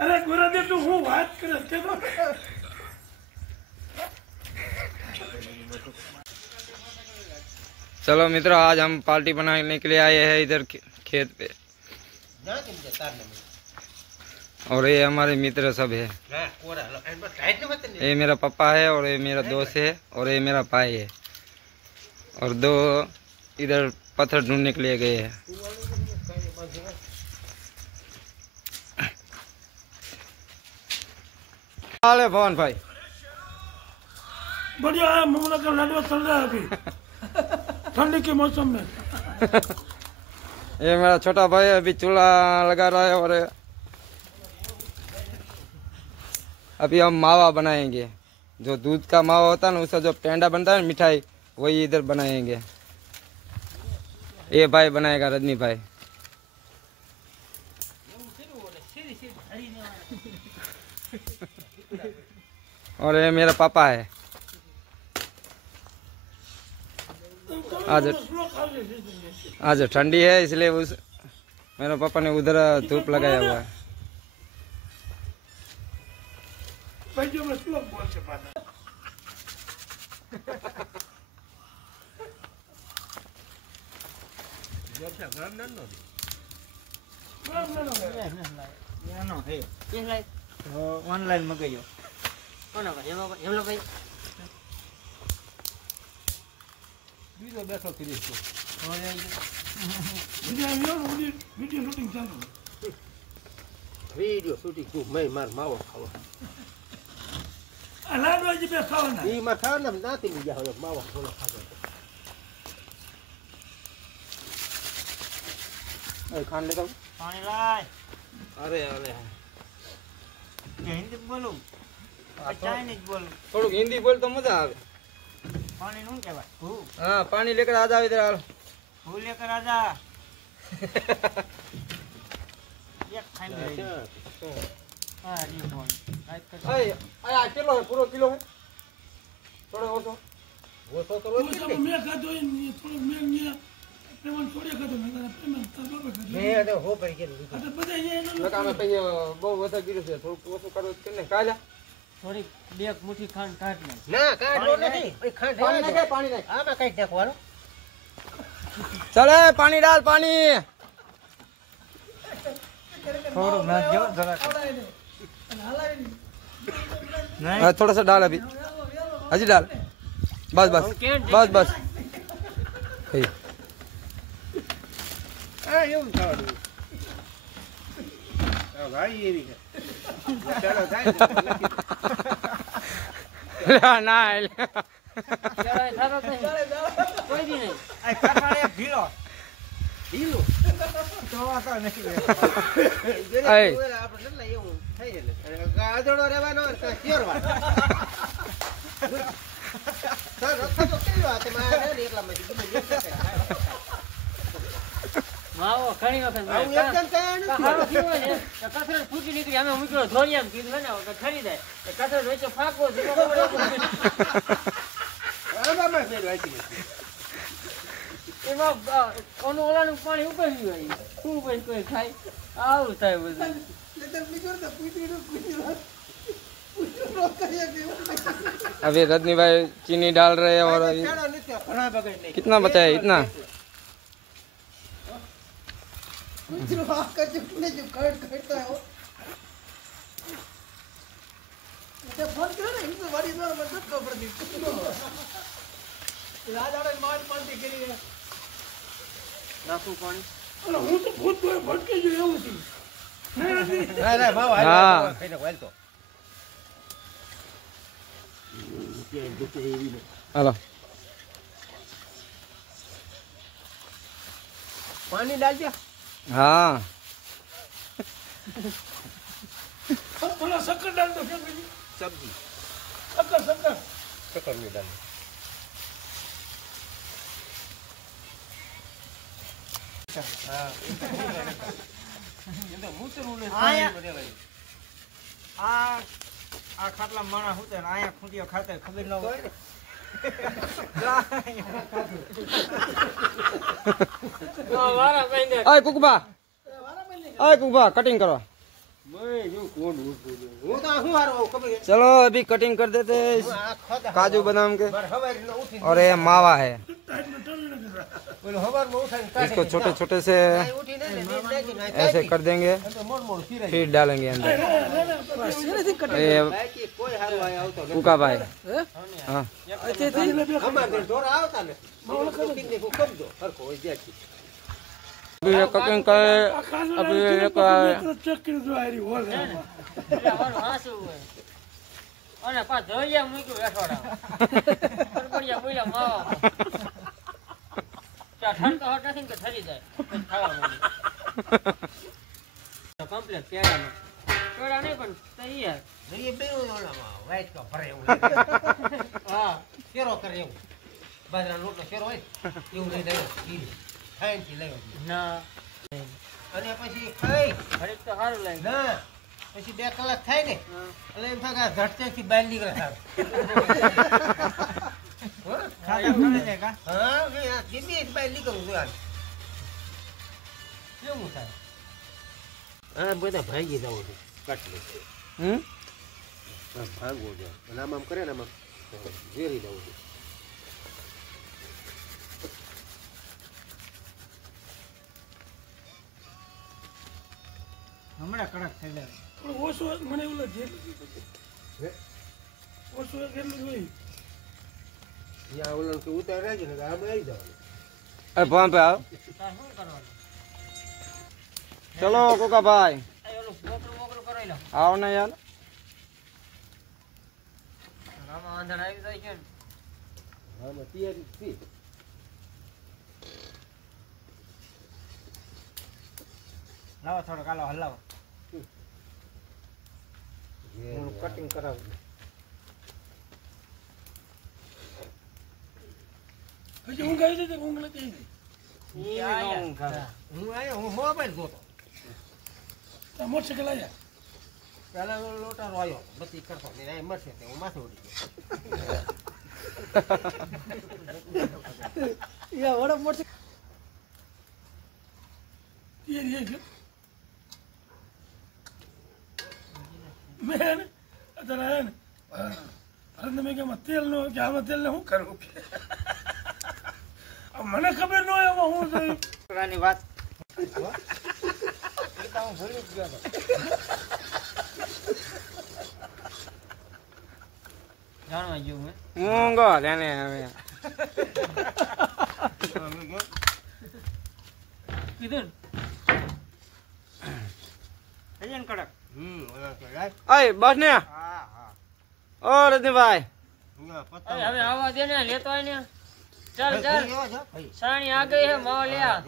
अरे गोरा दे तू हूँ बात करते तो चलो मित्रों, आज हम पार्टी बनाने के लिए आए हैं इधर खेत पे, और ये हमारे मित्र सब है। ये मेरा पापा है, और ये मेरा दोस्त है, और ये मेरा भाई है, और दो इधर पत्थर ढूंढने के लिए गए हैं। हाल है भवन भाई? बढ़िया है, मुमला का लाडवा चल रहा है अभी ठंडी के मौसम में। ये मेरा छोटा भाई अभी चूल्हा लगा रहा है, और अभी हम मावा बनाएंगे। जो दूध का मावा होता है ना, उसका जो पेंडा बनता है मिठाई, वही इधर बनाएंगे। ये भाई बनाएगा, रजनी भाई। और ये मेरा पापा है। आज ठंडी है, इसलिए उस मेरे पापा ने उधर धूप लगाया हुआ है। ऑनलाइन मंगायो कोना भाई हेलो भाई बीजो बैठो કરી છો वीडियो शूटिंग चालू वीडियो शूटिंग को मैं मार माવો ખાવો अलादवा जी पे खाना ई માં ખાના નાતી મી જાવ માવો ખાવો ખાજો ए खान लेगा पानी लाय अरे अरे हिंदी बोलूं चाइनीज बोलूं थोड़ा हिंदी बोल तो मजा आवे। पानी નું કે ભાઈ हाँ पानी लेकर आ जाओ इधर। હું લેकर आजा एक खाई ले हां ये फोन टाइप कर अरे अरे किलो है, पूरा किलो है, थोड़ा वो तो करो वो मैं खा दो ये थोड़ा मैं पेमेंट थोड़ी खा दो मैं पेमेंट तब पे खा मैं अरे हो भाई के अरे पता ये लगा में पे बहुत वसा गिरो से थोड़ा वो करो किने काला थोड़ी एक मुट्ठी खांड काट ले ना काट लो नहीं ओए खांड पानी नहीं, पानी नहीं। हां मैं काट देखवानो चले पानी डाल, पानी थोड़ा ना जो जरा नहीं थोड़ा सा डाल, अभी अजी डाल, बस बस बस बस हे ए यूं छोड़ भाई ये भी चलो जाए ना चलो थारो कोई भी नहीं आ कपाळे ढीलो ढीलो તો આ નથી એ આપણે લઈ એવું થઈ જાય ગાધડો રહેવાનો કેરવા સર રખો તો કેવી વાત છે મારે ને એટલા માં માવો ઘણી વખત હું એકદમ તૈયાર નથી હારો થયો ને કથરત ફૂટી નીકળી અમે મૂક્યો ધોરિયામ કીધું ને કે ખરી જાય કથરત વચ્ચે ફાકો દીવો પડે હવે મેં ફેર વાંચી એમાં ઓનું ઓલાનું પાણી ઉકળી ગયું ખૂબ કોઈ કોઈ ખાય આવું થાય બધું अभी रजनी भाई चीनी डाल रहे हैं, और कितना बचा है? इतना નાખું પાણી હું તો ભૂત ભટકી ગયો એવું છું ના ભાવ હા ખાઈને વાલતો हेलो पानी डाल दिया हाँ थोड़ा शक्कर डाल दो फिर सब्जी शक्कर शक्कर शक्कर में डाल આ ખાટલા માણસ હું આયા ખૂંટીઓ ખાતે ખબર ન હોય अय कुकबा अय कुकबा कटिंग करो चलो अभी कटिंग कर देते हैं इस काजू बादाम के और ये मावा है इसको छोटे छोटे से ऐसे कर देंगे फिर डालेंगे अंदर ये कुका भाई हाँ अभी ये कटिंग करे अभी ये ચેક કરી દો આરી હોલ અને પા ધોરિયા મૂક્યું એઠવાડા પડપડિયા બોલ્યા માવા ત્યાં ઠંડો હટ નથી કે ઠરી જાય ખાવા માંડે કમ્પ્લીટ પેડાનો પેડા નહીં પણ તૈયાર એ બે ઓલામાં વાઈટ કા ભરે એવું હા શેરો કરે એવું બાજરાનો લોટનો શેરો હોય એવું લઈ લેવો ખાઈને થી લેવો ના અને પછી ખાઈ ઘડીક તો સારું લાગે ના પછી 2 કલાક થાય ને એટલે એમ થાય કે ઝટકેથી બહાર નીકળે સાહેબ ખાવા મળે છે કા હા કે જીબી બહાર નીકળવું જોઈએ કેવું થાય હા બધા ભાગી જાવ છે કાટલે ભાગવો છે અને આમ કરે ને આમ ઝેરી જવું છે હમણાં કડક થઈ જાય પણ ઓછો મને એવું લાગે ઓછો કેટલું જોઈ યા ઓલો કે ઉતાર રાખી ને આમ આવી જવાનું अरे फोन पे आओ તાર શું કરવાનું चलो कुका भाई આ ઓલું મોકરું કરાવી લો आओ ना यार આમાં આંધણ આવી જાય છે ને હા માં તૈયારી થી લાવો થોડો કાલો હલાવો હું કટિંગ કરાવું પછી ઊંઘ આવી જાય ઊંઘ નથી હું આયો હું મોબાઈલ જોતો મોટરસાઇકલ આવ્યા પેલા લોટારો આવ્યો બત્તી કરતો ને આ મરશે તે હું માથે ઉડી યા વડા મોટરસાઇકલ ये मैं अदर है ना अरे मैं क्या तेल नो क्या मैं तेल नहीं हूँ करूँ अब मैंने खबर नो है वो हूँ सही છોકરાની વાત એ તો હું ભૂલી જ ગયો હતો. જાણવા જેવું હે मूंगो लेने हमें કીધું ને થઈ કડક ઓલા કે લાય अय बस ने હા હા और रजनी भाई ના હવે પતા હવે આવવા દે ને લેતો આય ને ચાલ ચાલ ભાઈ સાણી આ ગઈ હે માવો લે આ.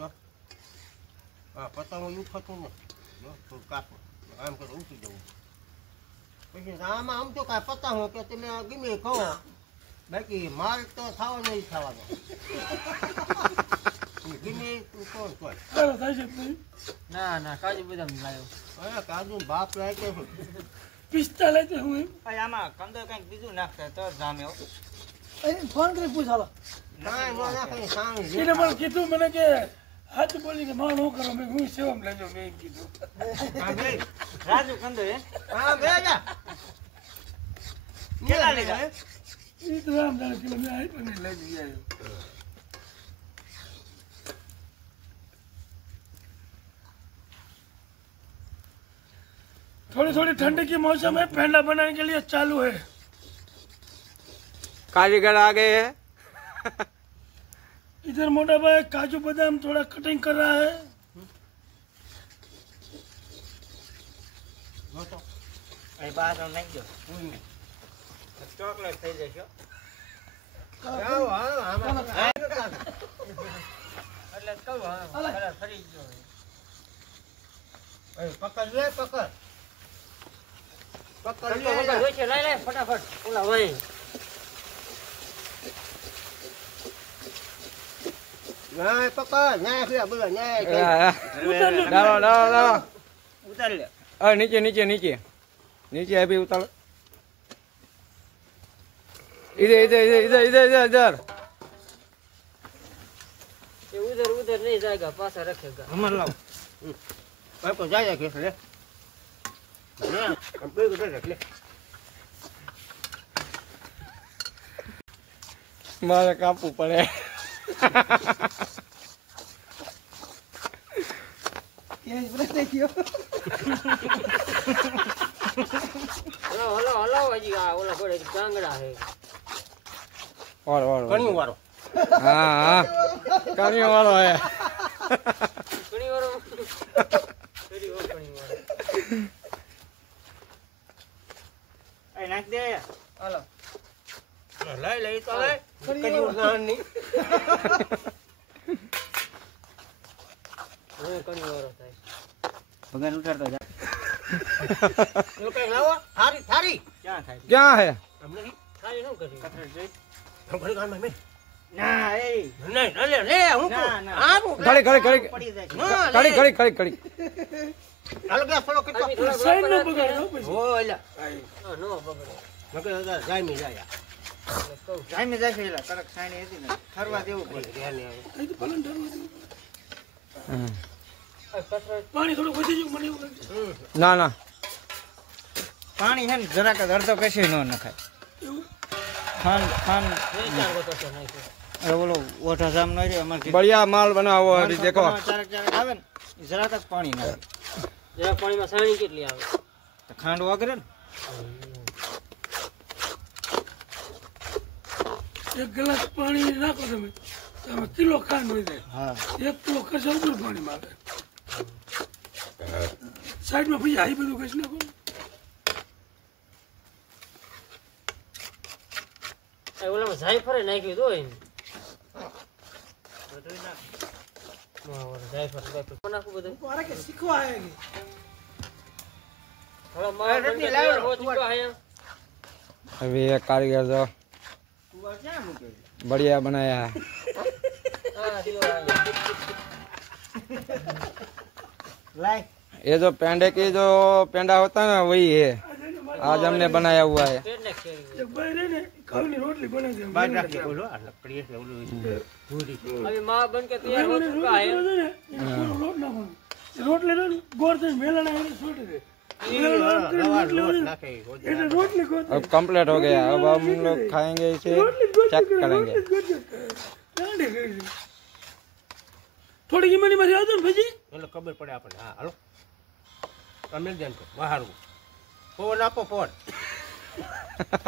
હા પતા હું યુ ખતું ને જો તો કાપો આમ કે ઉઠી જવું પછી આમાં આમ તો કાંઈ પતા હું કે તમે ગમે કહો બાકી માલ તો ખાવા નહીં ખાવાનો ગમે તું કોણ કોણ अरे सही से नहीं ના ના કાજુ બદામ લાવ્યો અરે કાજુ બાપ લાગે છે पिस्ता लेते हुए આમાં કંદર કંઈક બીજું નાખતા તો જામે फोन कर पूछा ला કાંઈ ન નાખે સાંજ इन्हें मैंने कीधु मैंने के हाथ बोली के मां नो करो मैं हूँ सेवा में ले जाओ मैं कीधु રાજુ કંદર હે હા બેજા કેટલા લીધા ये तो हम जाने किलो में आई पर नहीं ले दिया थोड़ी थोड़ी ठंडी की मौसम है पेंडा बनाने के लिए चालू है कारीगर आ गए हैं इधर मोटा भाई काजू बादाम थोड़ा कटिंग कर रहा है એ બાર નાખજો ચોકલેટ થઈ જશે આવો આમાં એટલે કહું હવે કલર ફરી ગયો પકડ લે પકડ પકડ કંદર વગર હોય છે લઈ લે ફટાફટ ઓલા ભાઈ ના પકડ ના બોલો ના डालो डालो डालो ઉતાર લે अरे नीचे नीचे नीचे नीचे अभी उतारो इधर इधर इधर इधर इधर इधर इधर ये उधर उधर नहीं जाएगा पासा रखेगा हमारे लाओ मैं तो जाएगा कैसे ले हम पे उधर रख ले मारे कापू पड़े હલો હલો હલો હજી આ ઓલા ઘોડે કાંગડા હે और कणी वारो हाँ हाँ कनियों वाला है ઘણી વાર ઘણી વાર ઘણી વાર એ નાખ દે હાલો લઈ લઈ તો લઈ કણી ઉડાન ની હવે ઘણી વાર થાય ભગવાન ઉતારતો જા લો કઈ લાવો થારી થારી ક્યાં થાય क्या है हम नहीं ખાલી શું કર્યું हम घड़ी कान में ના એ नहीं ले ले હું ના, ના. આ હું खड़ी खड़ी खड़ी પડી જાય છે. खड़ी खड़ी खड़ी खड़ी હાલો કે થોડો કિતો આવી થોડા સાઈડ નો બરાબર બગાડ દો પછી ઓ એલા હા નો બગડે મકે જાય મી જાય કહું જામી જાય છે એલા કડક સાઈની હતી ને ફરવા દેવું પડે અહીં તો ભલે ડરવું હતું. કસરત પાણી થોડું વધી ગયું મને એવું લાગે ना ना પાણી છે ને જરાક જ અડધો કશું ન નખાય એવું ખાંડ ખાંડ નહીં ચાર વખત નાખ્યો અરે ઓલો ઓઠા જામ નો રહ્યો અમારે बढ़िया माल बना हुआ है देखो ચારક ચારક આવે ને એ જરાક જ પાણી નાખે જરા પાણીમાં સાણી કેટલી આવે તો ખાંડ વગરે ને એક ગ્લાસ પાણી નાખો તમે તો આમાં કિલો ખાંડ હોય જાય હા 1 કિલો ખર્ચા ઉપર પાણી માગે સાઈડમાં પછી હાઈ બધું કઈ નાખો એ ઓલામાં જાયફળ નાખ્યું તો એને જાયફળ જાયફળ નાખું બધું મારે કે શીખવા આયા હવે મારા બંને તૈયાર હો ચુકા હે अभी ये कारीगर जो તું આ ક્યાં મૂકે बढ़िया बनाया है હા દીવો આયા લાય ये जो पेंडे की जो पेंडा होता है ना वही है आज हमने बनाया हुआ है પેટ નાખ શેરી એક ભાઈ રે ને ઘઉંની રોટલી બને છે બાદ રાખી બોલો આ લકડી છે ઓલું પૂરી अभी माँ बन के तैयार हो चुका है લોટ નાખવાનો રોટલી રે ગોળ થઈ મેલાના એને છોડી દે રવા લોટ નાખે એટલે રોટલી ગોળ अब कंप्लीट हो गया अब हम लोग खाएंगे इसे चेक करेंगे થોડી કિંમતની મારી આવતો ને ભાજી એટલે ખબર પડે આપણને હા હાલો તમે ધ્યાન કરો બહાર ફોન આપો ફોન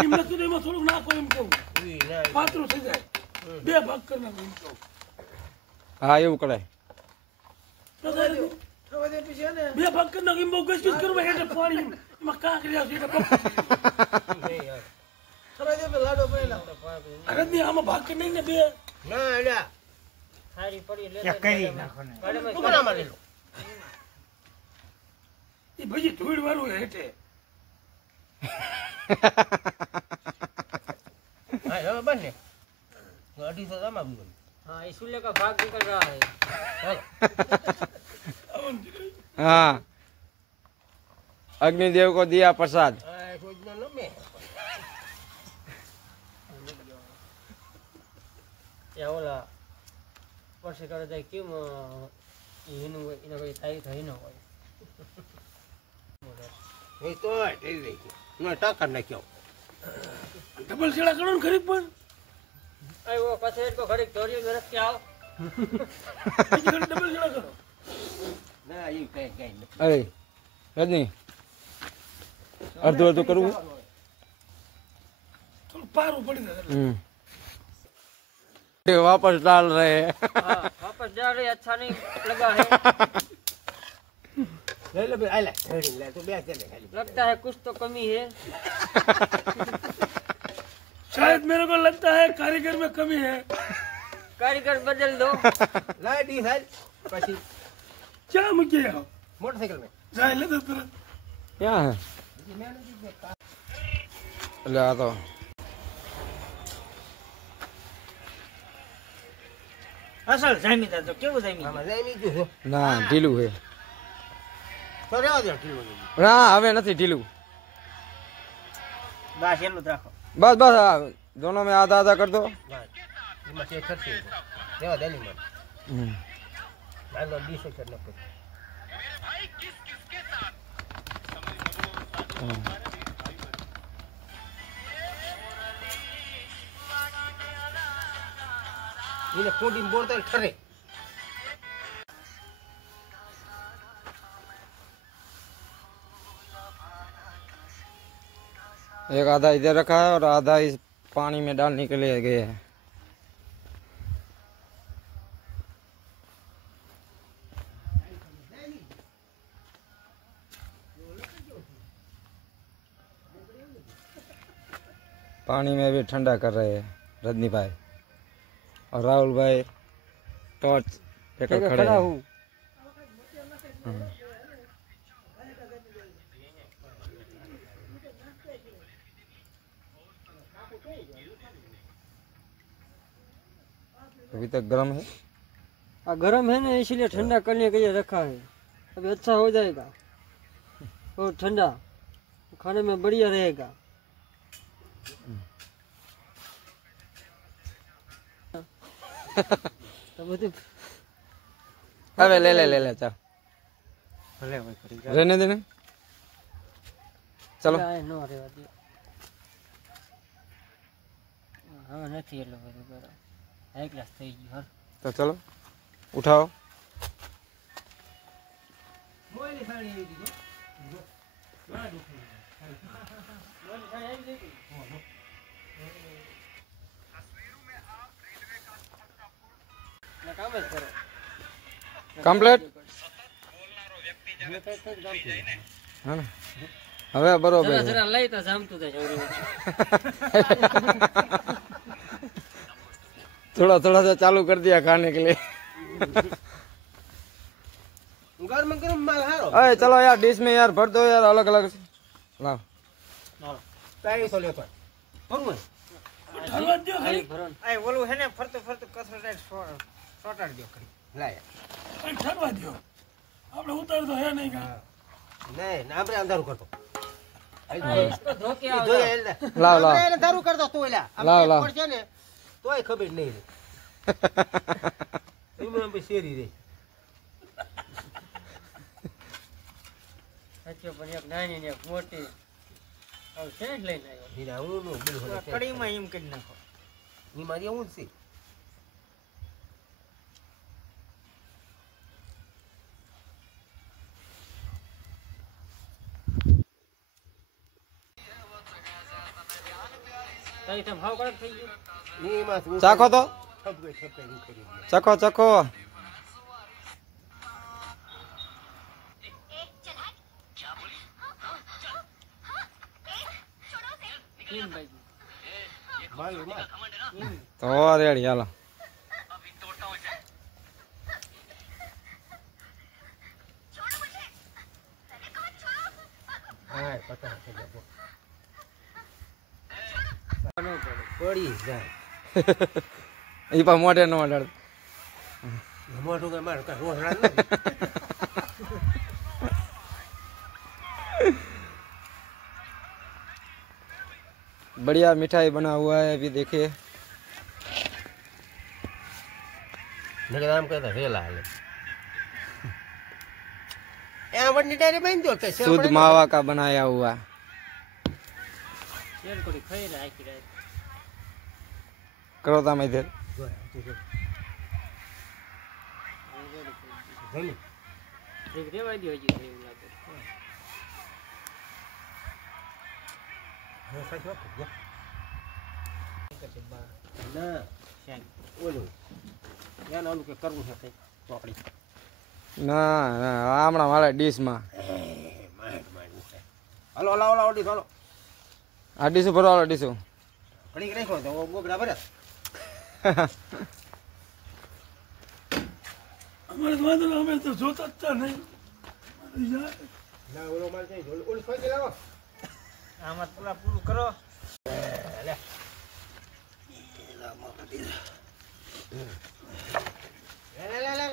એમ નથી એમાં થોડુંક નાખો એમ કહું ઉઈ ના પાતળું થઈ જાય 2 ભાગ કરી નાખો એમ કહું हाँ એવું કરે 2 ભાગ કરી નાખો એમ બહુ ગસગસ કરવા એટલે પાણી એમાં કાંકરી આવશે એટલે અરે નહીં આમાં ભાગ કરી નાખીને 2 ના એલા સારી પડી લે કરી નાખો ને કોનામાં લેલો એ ભાજી ધૂળ વાળું હેઠે હા હવે બને 250 આમાં બી हाँ इस चूल्हे का भाग निकल रहा है हाँ अग्निदेव को दिया प्रसाद હા સોજના નો મે या ओला परसे करे जाए क्यों इनु इनो कोई ताई થઈ ન હોય એ તો થઈ ગઈ નો ટાકા નાખ્યો ડબલ છેડા કરો ને ખરીદ પણ अरे वो कचरे को घड़ी चोरी में रख के आओ ડબલ છેડા કરો ના ઈ કઈ કઈ अरे रजनी अर्धो अर्धो करूँ થોડું પારું પડી જાય ये वापस डाल रहे हैं हाँ वापस जा रहे अच्छा नहीं लगा है લે લે બે આલે હેડી લે તો બે કે લે ખાલી लगता है कुछ तो कमी है शायद मेरे को लगता है कारीगर में कमी है कारीगर बदल दो લાય ડી સાલ પછી क्या मुझे आओ મોટરસાઇકલ મે जाए ले तो तुरंत क्या है ले आ तो અસલ જામી તા તો કેવું જામી આમાં લઈ ની જો ना ढीलू है તો રહેવા દે ઢીલું. ના હવે નથી ઢીલું. બસ એટલું જ રાખો. બસ બસ હા दोनों में आधा आधा कर दो. હા, એમાં તે થશે. રહેવા દે નહીં મને. હાલો ડિસેશન ન કર. એને કોડીને બોલતા ઠરે. एक आधा इधर रखा है और आधा इस पानी में डालने के लिए गए हैं. पानी में भी ठंडा कर रहे हैं रजनी भाई और राहुल भाई टॉर्च लेकर खड़े हैं. अभी तक गर्म है. गर्म है ना इसीलिए ठंडा करने के लिए रखा है. अभी अच्छा हो जाएगा और ठंडा खाने में बढ़िया रहेगा. अबे ले ले ले ले चल ભલે હોય કરી જાય. रहने देने चलो. નો રહેવા દે. હા નથી એટલો બધો બરાબર. હાઈ ક્લાસ થઈ ગયું. तो चलो उठाओ. મોયની સાડી આવી દીધો. કામ જ કરો. કમ્પ્લીટ હા ને હવે બરોબર જરા છે. જરા લઈ તો જામતું થાય છોરી. थोड़ा थोड़ा सा चालू कर दिया खाने के लिए. ગરમ ગરમ માલ હારો. अरे चलो यार डिश में यार भर दो यार अलग अलग से. लाओ તારી તો લેતો. બરોબર. ઠરવા જ દો ખાલી. ભરો ને. આ ઓલું હે ને ફરતું ફરતું કચરો ટાઈટ સોટાડી દો કરી. લાય. ખાલી ઠરવા દો. આપણે ઉતારતો હે નહીં કાંઈ. નહીં આપણે અંધારું કરતો. તો ધોકે આવે. જોઈએ એટલે. લાવ લાવ આપણે એને અંધારું કરતો તો એલા. લાવ, લાવ. પડશે ને તોય ખબર નહીં રહે. એમાં પછી શેરી રહે. સાચો પણ એક નાની ને એક મોટી હવે છે જ લઈને આવ્યો. હીરા હું નો બિલ હોય. કડીમાં એમ કરી નાખો. એમાં એવું જ છે. તારી તેમ હાવ કડક થઈ ગયું. એમાં શું चाखो तो ઠપકાઈ હું કરી દઉં. चखो चखो. કેમ ભાઈ? માલ માલ. तो रेडी हालो. હા પતા છે બાબો. ન પડે. પડી જાય. ये पर मोटे नो डर. મોટું કે માર કા રોજ રાત નથી. बढ़िया मिठाई बना हुआ है अभी देखिए. નકે આમ કહેતા વેલા હાલે. એ વડની ડાયરી બાંધી દો કે शुद्ध मावा का बनाया हुआ. તેલ કોડી ખાઈ રે આખી રાત. करो था मैं इधर. એક રેવાય દો હજી એવું લાગે. ના ઓલું એને ઓલું કે કરવું છે કંઈક ચોકડી. ના ના હમણાં મારા ડીશમાં હાલો હલાવો હલાવો ડીશ હાલો. આ ડીશું ભરવા ડીશું. ઘડીક રાખ્યો તો ગોગડા ભરે. અમારે તો વાંધો નહીં, અમે તો જોતા જ તા નહીં. યાર, ના ઓલો માલ છે ઓલી ફોઈ લાવો. આમાં પૂરા પૂરું કરો. લે લે લે લે.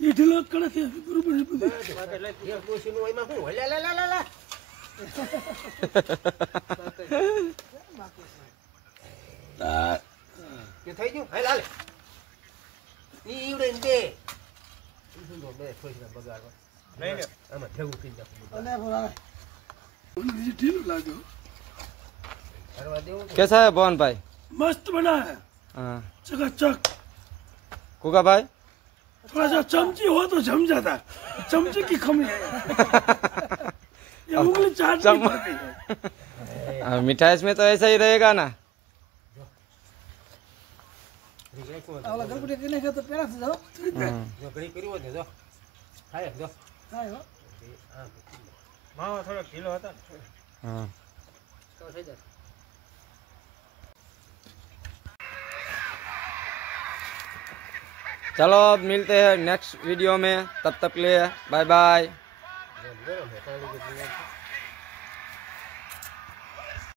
એ ઢીલો જ કરે છે બરોબર છે બધું. એક ડોશીનું એમાં શું હોય? લે લે લે લે લે. કે થઈ ગયું? હાલ હાલ. ઈ ઈવડે ને દે. ઈ શું બે ખોઈના બગાડવા. લઈ લે. આમાં ભેગું થઈ જાય. मुझे ढील लागो કરવા દેવું તો. कैसा है भवन भाई? मस्त बना है हाँ चकाचक कुका भाई थोड़ा सा चमची हो तो जम जाता चमचे की कमी है ये उंगली चाट नहीं पाती है मिठाई में तो ऐसा ही रहेगा ना। આવલા ગણપતિ કે નહીં તો પેલા જાઓ જો ઘડી કર્યું હોય ને જો. ખાય જો. હા હો માવો થોડો ઢીલો હતો ને हाँ તો થઈ જાય चलो अब मिलते हैं नेक्स्ट वीडियो में, तब तक लिए बाय बाय। ગરમ હે, તાળી ગરમ છે.